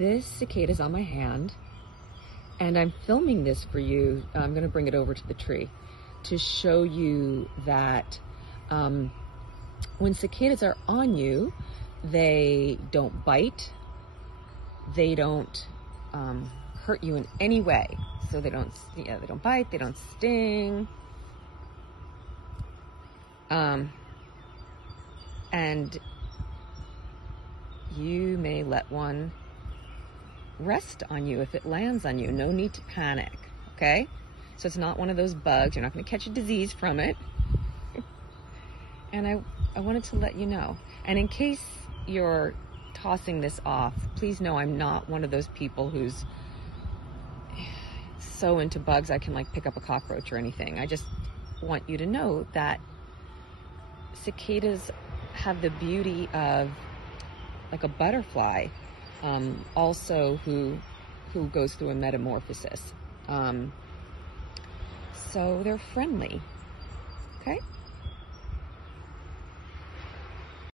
this cicada is on my hand, and I'm filming this for you. I'm going to bring it over to the tree to show you that when cicadas are on you, they don't bite, they don't hurt you in any way. So they don't bite, they don't sting, and you may let one rest on you if it lands on you. No need to panic, okay? So it's not one of those bugs. You're not going to catch a disease from it. And I wanted to let you know. And in case you're tossing this off, please know I'm not one of those people who's so into bugs I can like pick up a cockroach or anything. I just want you to know that cicadas have the beauty of like a butterfly, also who goes through a metamorphosis. So they're friendly, okay?